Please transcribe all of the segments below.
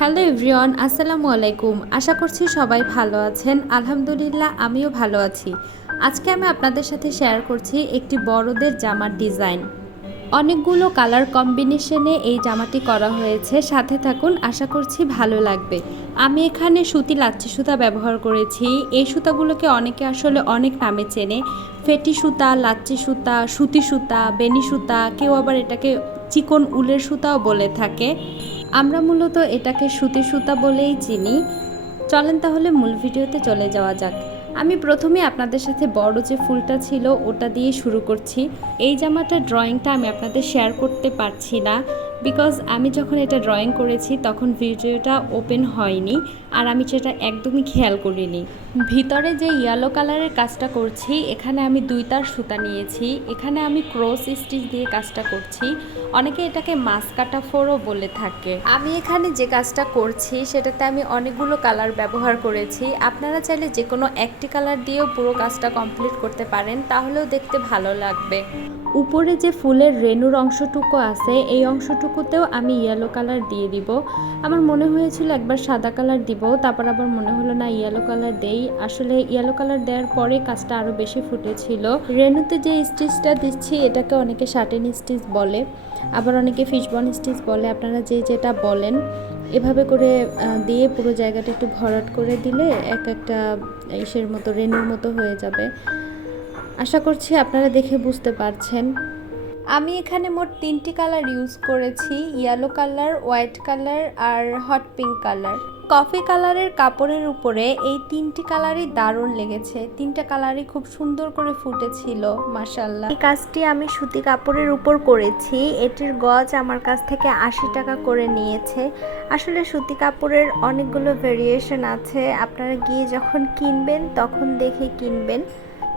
Hello everyone, আসসালামু আলাইকুম। আশা করছি সবাই ভালো আছেন। আলহামদুলিল্লাহ, আমিও ভালো আছি। আজকে আমি আপনাদের সাথে শেয়ার করছি একটি বড়দের জামার ডিজাইন অনেকগুলো কালার কম্বিনেশনে এই জামাটি করা হয়েছে। সাথে থাকুন, আশা করছি ভালো লাগবে। আমি এখানে সুতি লাচ্ছি সুতা ব্যবহার করেছি। এই সুতাগুলোকে অনেকে আসলে অনেক নামে চেনে। ফেটি সুতা, লাচ্ছি সুতা, সুতি সুতা, বেনি সুতা, কেউ আবার এটাকে চিকন উলের সুতাও বলে থাকে। আমরা মূলত এটাকে সুতি সুতা বলেই চিনি। চলেন তাহলে মূল ভিডিওতে চলে যাওয়া যাক। আমি প্রথমে আপনাদের সাথে বড় যে ফুলটা ছিল, ওটা দিয়ে শুরু করছি। এই জামাটার ড্রয়িংটা আমি আপনাদের শেয়ার করতে পারছি না বিকজ আমি যখন এটা ড্রয়িং করেছি, তখন ভিডিওটা ওপেন হয়নি। আর আমি সেটা একদমই খেয়াল করিনি। ভিতরে যে ইয়েলো কালারের কাজটা করছি, এখানে আমি দুই তার সুতা নিয়েছি। এখানে আমি ক্রস স্টিচ দিয়ে কাজটা করছি। অনেকে এটাকে মাছ কাটা ফোরও বলে থাকে। আমি এখানে যে কাজটা করছি, সেটাতে আমি অনেকগুলো কালার ব্যবহার করেছি। আপনারা চাইলে যে কোনো একটি কালার দিয়েও পুরো কাজটা কমপ্লিট করতে পারেন, তাহলেও দেখতে ভালো লাগবে। উপরে যে ফুলের রেনুর অংশটুকু আছে, এই অংশটুকুতেও আমি ইয়েলো কালার দিয়ে দিব। আমার মনে হয়েছিল একবার সাদা কালার দিব। তারপর আবার মনে হলো না ইয়েলো কালার দেই। আসলে ইয়েলো কালার দেওয়ার পরে কাজটা আরও বেশি ফুটেছিল। রেনুতে যে স্টিচটা দিচ্ছি, এটাকে অনেকে শার্টেন স্টিচ বলে, আবার অনেকে ফিশবন স্টিচ বলে, আপনারা যে যেটা বলেন, এভাবে করে দিয়ে পুরো জায়গাটা একটু ভরাট করে দিলে এক একটা ইসের মতো রেনুর মতো হয়ে যাবে। আশা করছি আপনারা দেখে বুঝতে পারছেন। আমি এখানে মোট তিনটি কালার ইউজ করেছি ইয়েলো কালার হোয়াইট কালার আর হট পিঙ্ক কালার কফি কালারের কাপড়ের উপরে এই তিনটি কালারই দারুণ লেগেছে। তিনটা কালারই খুব সুন্দর করে ফুটেছিল মাসাল্লাহ এই কাজটি আমি সুতি কাপড়ের উপর করেছি। এটির গজ আমার কাছ থেকে আশি টাকা করে নিয়েছে। আসলে সুতি কাপড়ের অনেকগুলো ভেরিয়েশন আছে। আপনারা গিয়ে যখন কিনবেন, তখন দেখে কিনবেন।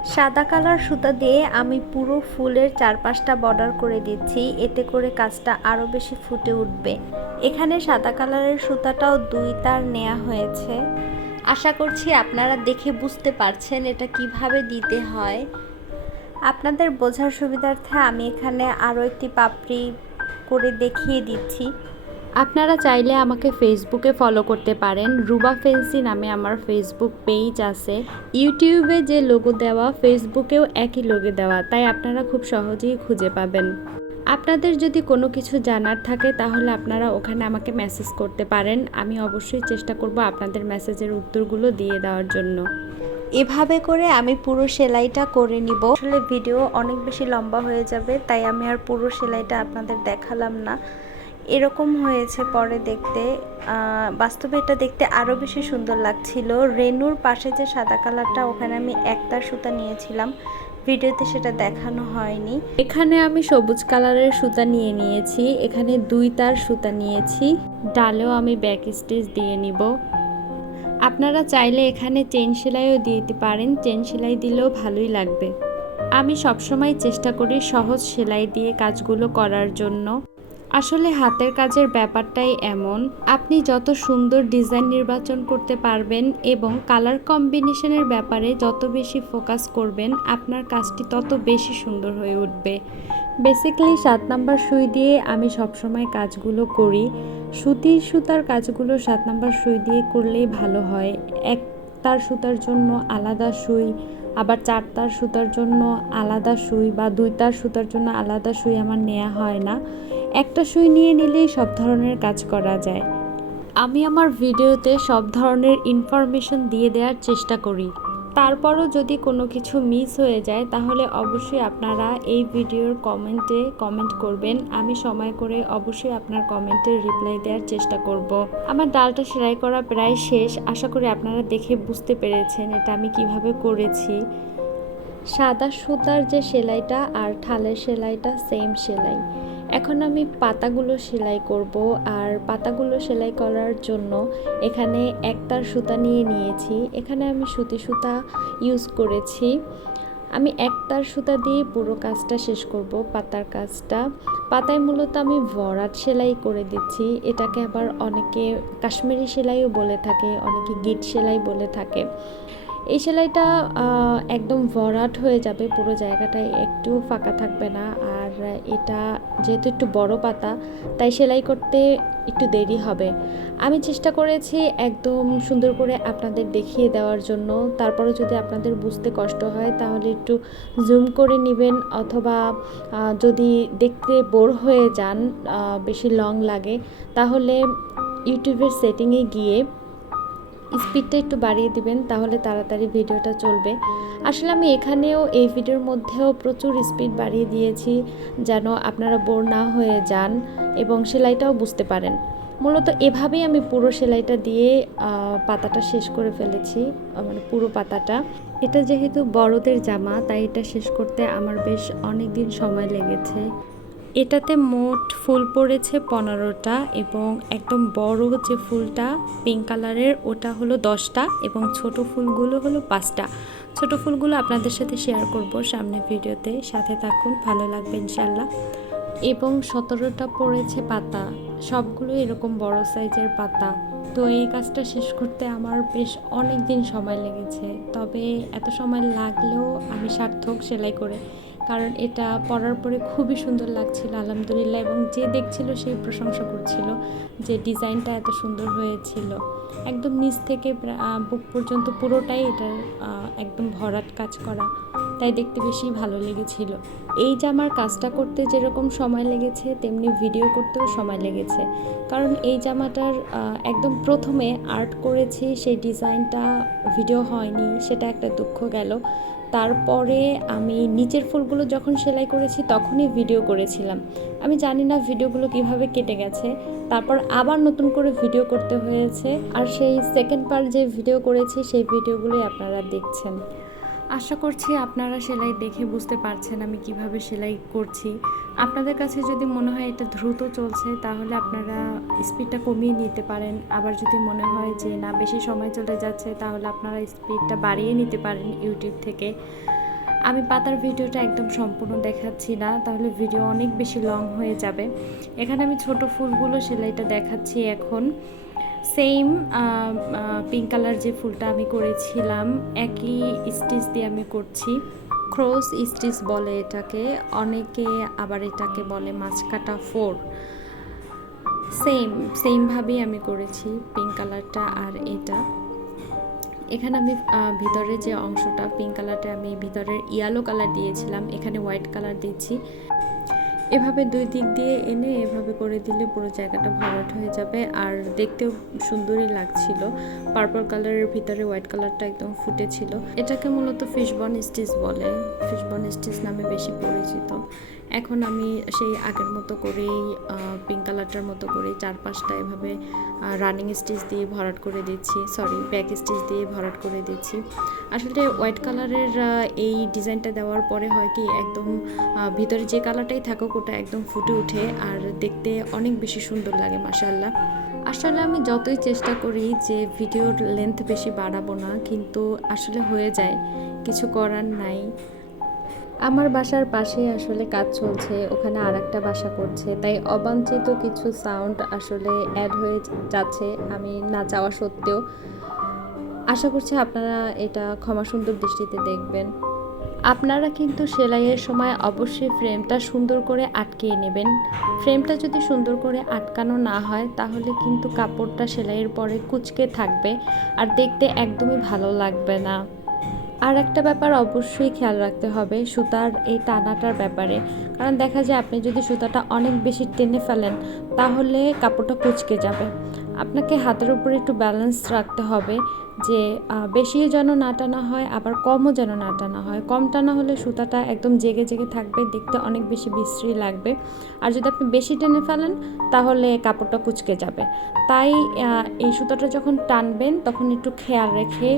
সাদা কালার সুতা দিয়ে আমি পুরো ফুলের চারপাশটা বর্ডার করে দিচ্ছি। এতে করে কাজটা আরও বেশি ফুটে উঠবে। এখানে সাদা কালারের সুতাটাও দুই তার নেওয়া হয়েছে। আশা করছি আপনারা দেখে বুঝতে পারছেন এটা কীভাবে দিতে হয়। আপনাদের বোঝার সুবিধার্থে আমি এখানে আরও একটি পাপড়ি করে দেখিয়ে দিচ্ছি। আপনারা চাইলে আমাকে ফেসবুকে ফলো করতে পারেন। রুবা ফেন্সি নামে আমার ফেসবুক পেজ আছে। ইউটিউবে যে লোগো দেওয়া ফেসবুকেও একই লোগো দেওয়া। তাই আপনারা খুব সহজেই খুঁজে পাবেন। আপনাদের যদি কোনো কিছু জানার থাকে, তাহলে আপনারা ওখানে আমাকে মেসেজ করতে পারেন। আমি অবশ্যই চেষ্টা করব আপনাদের মেসেজের উত্তরগুলো দিয়ে দেওয়ার জন্য। এভাবে করে আমি পুরো সেলাইটা করে নিব। আসলে ভিডিও অনেক বেশি লম্বা হয়ে যাবে, তাই আমি আর পুরো সেলাইটা আপনাদের দেখালাম না। এরকম হয়েছে পরে দেখতে। বাস্তবে এটা দেখতে আরও বেশি সুন্দর লাগছিল। রেনুর পাশে যে সাদা কালারটা, ওখানে আমি একতার সুতা নিয়েছিলাম। ভিডিওতে সেটা দেখানো হয়নি। এখানে আমি সবুজ কালারের সুতা নিয়ে নিয়েছি। এখানে দুই তার সুতা নিয়েছি। ডালেও আমি ব্যাক স্টিচ দিয়ে নিব। আপনারা চাইলে এখানে চেন সেলাইও দিতে পারেন। চেন সেলাই দিলেও ভালোই লাগবে। আমি সবসময় চেষ্টা করি সহজ সেলাই দিয়ে কাজগুলো করার জন্য। আসলে হাতের কাজের ব্যাপারটাই এমন। আপনি যত সুন্দর ডিজাইন নির্বাচন করতে পারবেন এবং কালার কম্বিনেশনের ব্যাপারে যত বেশি ফোকাস করবেন, আপনার কাজটি তত বেশি সুন্দর হয়ে উঠবে। বেসিক্যালি সাত নাম্বার সুই দিয়ে আমি সবসময় কাজগুলো করি। সুতির সুতার কাজগুলো সাত নাম্বার সুই দিয়ে করলেই ভালো হয়। এক তার সুতার জন্য আলাদা সুই, আবার চার তার সুতার জন্য আলাদা সুই বা দুই তার সুতার জন্য আলাদা সুই আমার নেওয়া হয় না। একটা সুই নিয়ে নিলেই সব ধরনের কাজ করা যায়। আমি আমার ভিডিওতে সব ধরনের ইনফরমেশন দিয়ে দেওয়ার চেষ্টা করি। তারপরও যদি কোনো কিছু মিস হয়ে যায়, তাহলে অবশ্যই আপনারা এই ভিডিওর কমেন্টে কমেন্ট করবেন। আমি সময় করে অবশ্যই আপনার কমেন্টের রিপ্লাই দেওয়ার চেষ্টা করব। আমার ডালটা সেলাই করা প্রায় শেষ। আশা করি আপনারা দেখে বুঝতে পেরেছেন এটা আমি কীভাবে করেছি। সাদা সুতার যে সেলাইটা আর ঠালের সেলাইটা সেম সেলাই। এখন আমি পাতাগুলো সেলাই করব আর পাতাগুলো সেলাই করার জন্য এখানে একতার সুতা নিয়ে নিয়েছি। এখানে আমি সুতি সুতা ইউজ করেছি। আমি একতার সুতা দিয়ে পুরো কাজটা শেষ করব, পাতার কাজটা। পাতায় মূলত আমি ভরাট সেলাই করে দিচ্ছি। এটাকে আবার অনেকে কাশ্মীরি সেলাইও বলে থাকে, অনেকে গিট সেলাই বলে থাকে। এই সেলাইটা একদম ভরাট হয়ে যাবে, পুরো জায়গাটায় একটু ফাঁকা থাকবে না। এটা যেহেতু একটু বড় পাতা, তাই সেলাই করতে একটু দেরি হবে। আমি চেষ্টা করেছি একদম সুন্দর করে আপনাদের দেখিয়ে দেওয়ার জন্য। তারপরে যদি আপনাদের বুঝতে কষ্ট হয়, তাহলে একটু জুম করে নেবেন অথবা যদি দেখতে বোর হয়ে যান বেশি লং লাগে, তাহলে ইউটিউবের সেটিংয়ে গিয়ে স্পিডটা একটু বাড়িয়ে দিবেন, তাহলে তাড়াতাড়ি ভিডিওটা চলবে। আসলে আমি এখানেও এই ভিডিওর মধ্যেও প্রচুর স্পিড বাড়িয়ে দিয়েছি, যেন আপনারা বোর না হয়ে যান এবং সেলাইটাও বুঝতে পারেন। মূলত এভাবেই আমি পুরো সেলাইটা দিয়ে পাতাটা শেষ করে ফেলেছি মানে পুরো পাতাটা। এটা যেহেতু বড়দের জামা, তাই এটা শেষ করতে আমার বেশ অনেক দিন সময় লেগেছে। এটাতে মোট ফুল পড়েছে পনেরোটা এবং একদম বড় যে ফুলটা পিঙ্ক কালারের ওটা হলো দশটা এবং ছোট ফুলগুলো হলো পাঁচটা। ছোট ফুলগুলো আপনাদের সাথে শেয়ার করব সামনে ভিডিওতে। সাথে থাকুন, ভালো লাগবে ইনশাল্লাহ এবং সতেরোটা পড়েছে পাতা, সবগুলো এরকম বড় সাইজের পাতা। তো এই কাজটা শেষ করতে আমার বেশ অনেক দিন সময় লেগেছে। তবে এত সময় লাগলেও আমি সার্থক সেলাই করে কারণ এটা পরার পরে খুবই সুন্দর লাগছিল, আলহামদুলিল্লাহ। এবং যে দেখছিল সেই প্রশংসা করছিল যে ডিজাইনটা এত সুন্দর হয়েছিল। একদম নিচ থেকে বুক পর্যন্ত পুরোটাই এটার একদম ভরাট কাজ করা। তাই দেখতে বেশি ভালো লেগেছিল। এই জামার কাজটা করতে যেরকম সময় লেগেছে, তেমনি ভিডিও করতেও সময় লেগেছে। কারণ এই জামাটার একদম প্রথমে আর্ট করেছি, সেই ডিজাইনটা ভিডিও হয়নি, সেটা একটা দুঃখ গেল। তারপরে আমি নিচের ফুলগুলো যখন সেলাই করেছি তখনই ভিডিও করেছিলাম। আমি জানি না ভিডিওগুলো কীভাবে কেটে গেছে। তারপর আবার নতুন করে ভিডিও করতে হয়েছে। আর সেই সেকেন্ড পার্ট যে ভিডিও করেছি, সেই ভিডিওগুলোই আপনারা দেখছেন। আশা করছি আপনারা সেলাই দেখে বুঝতে পারছেন আমি কীভাবে সেলাই করছি। আপনাদের কাছে যদি মনে হয় এটা দ্রুত চলছে, তাহলে আপনারা স্পিডটা কমিয়ে নিতে পারেন। আবার যদি মনে হয় যে না, বেশি সময় চলে যাচ্ছে, তাহলে আপনারা স্পিডটা বাড়িয়ে নিতে পারেন ইউটিউব থেকে। আমি পাতার ভিডিওটা একদম সম্পূর্ণ দেখাচ্ছি না, তাহলে ভিডিও অনেক বেশি লং হয়ে যাবে। এখানে আমি ছোট ফুলগুলো সেলাইটা দেখাচ্ছি এখন। সেম পিঙ্ক কালার যে ফুলটা আমি করেছিলাম, একই স্টিচ দিয়ে আমি করছি। ক্রস স্টিচ বলে এটাকে, অনেকে আবার এটাকে বলে মাছ কাটা ফোর সেম সেমভাবেই আমি করেছি পিঙ্ক কালারটা আর এটা। এখানে আমি ভিতরে যে অংশটা পিঙ্ক কালারটা আমি ভিতরের ইয়েলো কালার দিয়েছিলাম, এখানে হোয়াইট কালার দিচ্ছি। এভাবে দুই দিক দিয়ে এনে এভাবে করে দিলে পুরো জায়গাটা ভরাট হয়ে যাবে। আর দেখতেও সুন্দরই লাগছিল। পার্পল কালারের ভিতরে হোয়াইট কালারটা একদম ফুটেছিল। এটাকে মূলত ফিশবন স্টিচ বলে। ফিশবন স্টিচ নামে বেশি পরিচিত। এখন আমি সেই আগের মতো করেই পিঙ্ক কালারটার মতো করেই চার পাঁচটা এভাবে রানিং স্টিচ দিয়ে ভরাট করে দিচ্ছি সরি ব্যাক স্টিচ দিয়ে ভরাট করে দিচ্ছি। আসলে হোয়াইট কালারের এই ডিজাইনটা দেওয়ার পরে হয় কি, একদম ভিতরে যে কালারটাই থাকুক ওটা একদম ফুটে ওঠে আর দেখতে অনেক বেশি সুন্দর লাগে মাসাল্লাহ আসলে আমি যতই চেষ্টা করি যে ভিডিওর লেন্থ বেশি বাড়াবো না, কিন্তু আসলে হয়ে যায়, কিছু করার নাই। আমার বাসার পাশেই আসলে কাজ চলছে, ওখানে আর একটা বাসা করছে, তাই অবাঞ্ছিত কিছু সাউন্ড আসলে অ্যাড হয়ে যাচ্ছে, আমি না চাওয়া সত্ত্বেও। আশা করছি আপনারা এটা ক্ষমা সুন্দর দৃষ্টিতে দেখবেন। আপনারা কিন্তু সেলাইয়ের সময় অবশ্যই ফ্রেমটা সুন্দর করে আটকিয়ে নেবেন। ফ্রেমটা যদি সুন্দর করে আটকানো না হয়, তাহলে কিন্তু কাপড়টা সেলাইয়ের পরে কুচকে থাকবে, আর দেখতে একদমই ভালো লাগবে না। আর একটা ব্যাপার অবশ্যই খেয়াল রাখতে হবে, সুতার এই টানাটার ব্যাপারে। কারণ দেখা যায় আপনি যদি সুতাটা অনেক বেশি টেনে ফেলেন, তাহলে কাপড়টা কুচকে যাবে। আপনাকে হাতের উপরে একটু ব্যালেন্স রাখতে হবে যে বেশিও যেন না টানা হয়, আবার কমও যেন না টানা হয়। কম টানা হলে সুতাটা একদম জেগে জেগে থাকবে, দেখতে অনেক বেশি বিশ্রী লাগবে। আর যদি আপনি বেশি টেনে ফেলেন, তাহলে কাপড়টা কুচকে যাবে। তাই এই সুতাটা যখন টানবেন, তখন একটু খেয়াল রেখে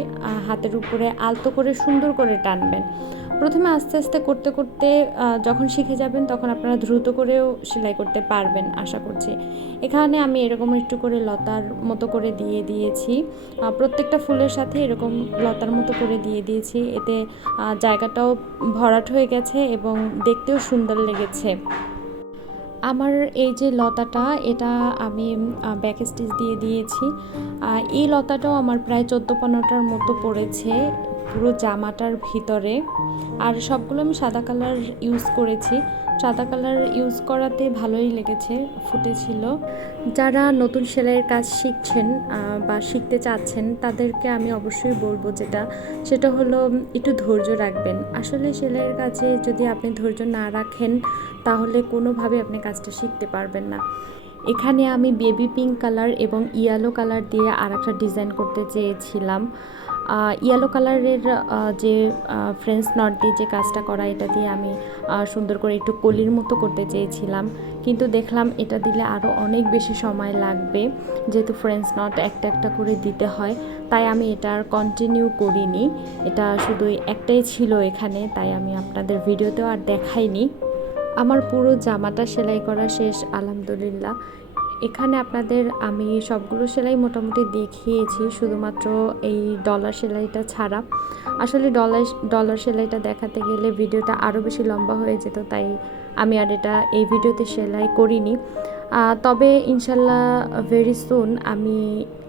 হাতের উপরে আলতো করে সুন্দর করে টানবেন। প্রথমে আস্তে আস্তে করতে করতে যখন শিখে যাবেন তখন আপনারা দ্রুত করেও সেলাই করতে পারবেন, আশা করছি। এখানে আমি এরকম একটু করে লতার মতো করে দিয়ে দিয়েছি। প্রত্যেকটা ফুলের সাথে এরকম লতার মতো করে দিয়ে দিয়েছি। এতে জায়গাটাও ভরাট হয়ে গেছে এবং দেখতেও সুন্দর লেগেছে। আমার এই যে লতাটা, এটা আমি ব্যাক স্টিচ দিয়ে দিয়েছি। এই লতাটাও আমার প্রায় চোদ্দ পনেরোটার মতো পড়েছে। পুরো জামাটার ভিতরে। আর সবগুলো আমি সাদা কালার ইউজ করেছি। সাদা কালার ইউজ করাতে ভালোই লেগেছে, ফুটেছিল। যারা নতুন সেলাইয়ের কাজ শিখছেন বা শিখতে চাচ্ছেন, তাদেরকে আমি অবশ্যই বলব যেটা। সেটা হলো, একটু ধৈর্য রাখবেন। আসলে সেলাইয়ের কাজে যদি আপনি ধৈর্য না রাখেন, তাহলে কোনোভাবে আপনি কাজটা শিখতে পারবেন না। এখানে আমি বেবি পিঙ্ক কালার এবং ইয়েলো কালার দিয়ে আর একটা ডিজাইন করতে চেয়েছিলাম। ইয়েলো কালারের যে ফ্রেন্স নট দিয়ে যে কাজটা করা, এটা দিয়ে আমি সুন্দর করে একটু কলির মতো করতে চেয়েছিলাম। কিন্তু দেখলাম এটা দিলে আরও অনেক বেশি সময় লাগবে, যেহেতু ফ্রেন্স নট একটা একটা করে দিতে হয়। তাই আমি এটা আর কন্টিনিউ করিনি। এটা শুধু একটাই ছিল এখানে, তাই আমি আপনাদের ভিডিওতেও আর দেখাইনি। আমার পুরো জামাটা সেলাই করা শেষ, আলহামদুলিল্লাহ। এখানে আপনাদের আমি সবগুলো সেলাই মোটামুটি দেখিয়েছি, শুধুমাত্র এই ডলার সেলাইটা ছাড়া। আসলে ডলার ডলার সেলাইটা দেখাতে গেলে ভিডিওটা আরও বেশি লম্বা হয়ে যেত, তাই আমি আর এটা এই ভিডিওতে সেলাই করিনি। তবে ইনশাল্লাহ ভেরি সুন আমি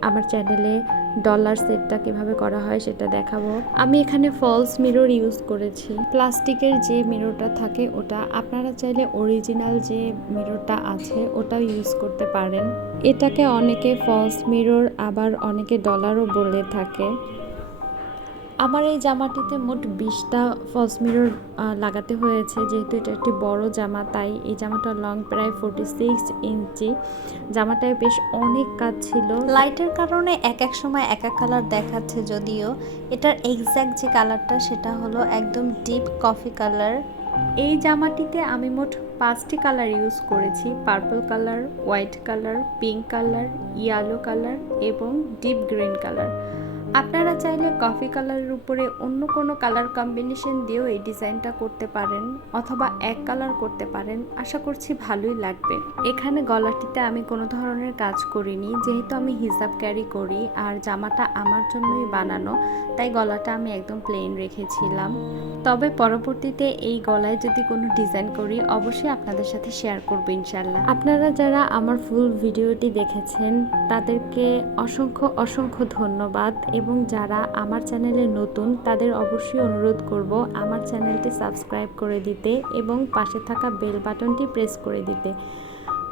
আমার চ্যানেলে ডলার সেটটা কীভাবে করা হয় সেটা দেখাবো। আমি এখানে ফলস মিরর ইউজ করেছি। প্লাস্টিকের যে মিররটা থাকে ওটা, আপনারা চাইলে অরিজিনাল যে মিররটা আছে ওটাও ইউজ করতে পারেন। এটাকে অনেকে ফলস মিরর আবার অনেকে ডলারও বলে থাকে। আমার এই জামাটিতে মোট বিশটা ফলস মিরর লাগাতে হয়েছে। যেহেতু এটা একটি বড় জামা তাই এই জামাটার লং প্রায় ফোর্টি সিক্স ইঞ্চি। জামাটায় বেশ অনেক কাজ ছিল। লাইটের কারণে এক এক সময় এক এক কালার দেখাচ্ছে যদিও। এটার এক্স্যাক্ট যে কালারটা সেটা হলো একদম ডিপ কফি কালার এই জামাটিতে আমি মোট পাঁচটি কালার ইউজ করেছি। Purple colour white colour pink colour yellow colour এবং ডিপ গ্রিন কালার আপনারা চাইলে কফি কালারের উপরে অন্য কোনো কালার কম্বিনেশন দিয়েও এই ডিজাইনটা করতে পারেন অথবা এক কালার করতে পারেন। আশা করছি ভালোই লাগবে। এখানে গলাটিতে আমি কোনো ধরনের কাজ করিনি, যেহেতু আমি হিসাব ক্যারি করি আর জামাটা আমার জন্যই বানানো, তাই গলাটা আমি একদম প্লেন রেখেছিলাম। তবে পরবর্তীতে এই গলায় যদি কোনো ডিজাইন করি, অবশ্যই আপনাদের সাথে শেয়ার করব ইনশাল্লাহ আপনারা যারা আমার ফুল ভিডিওটি দেখেছেন, তাদেরকে অসংখ্য অসংখ্য ধন্যবাদ এবং যারা আমার চ্যানেলে নতুন, তাদের অবশ্যই অনুরোধ করব আমার চ্যানেলটি সাবস্ক্রাইব করে দিতে এবং পাশে থাকা বেল বাটনটি প্রেস করে দিতে।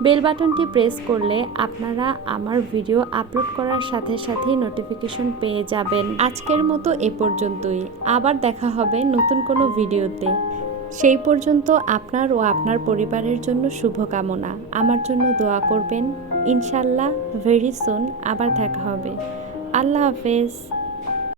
বেল বাটনটি প্রেস করলে আপনারা আমার ভিডিও আপলোড করার সাথে সাথেই নোটিফিকেশন পেয়ে যাবেন। আজকের মতো এ পর্যন্তই। আবার দেখা হবে নতুন কোনো ভিডিওতে। সেই পর্যন্ত আপনার ও আপনার পরিবারের জন্য শুভকামনা। আমার জন্য দোয়া করবেন। ইনশাল্লাহ ভেরি সুন আবার দেখা হবে। আল্লাহ হাফেজ।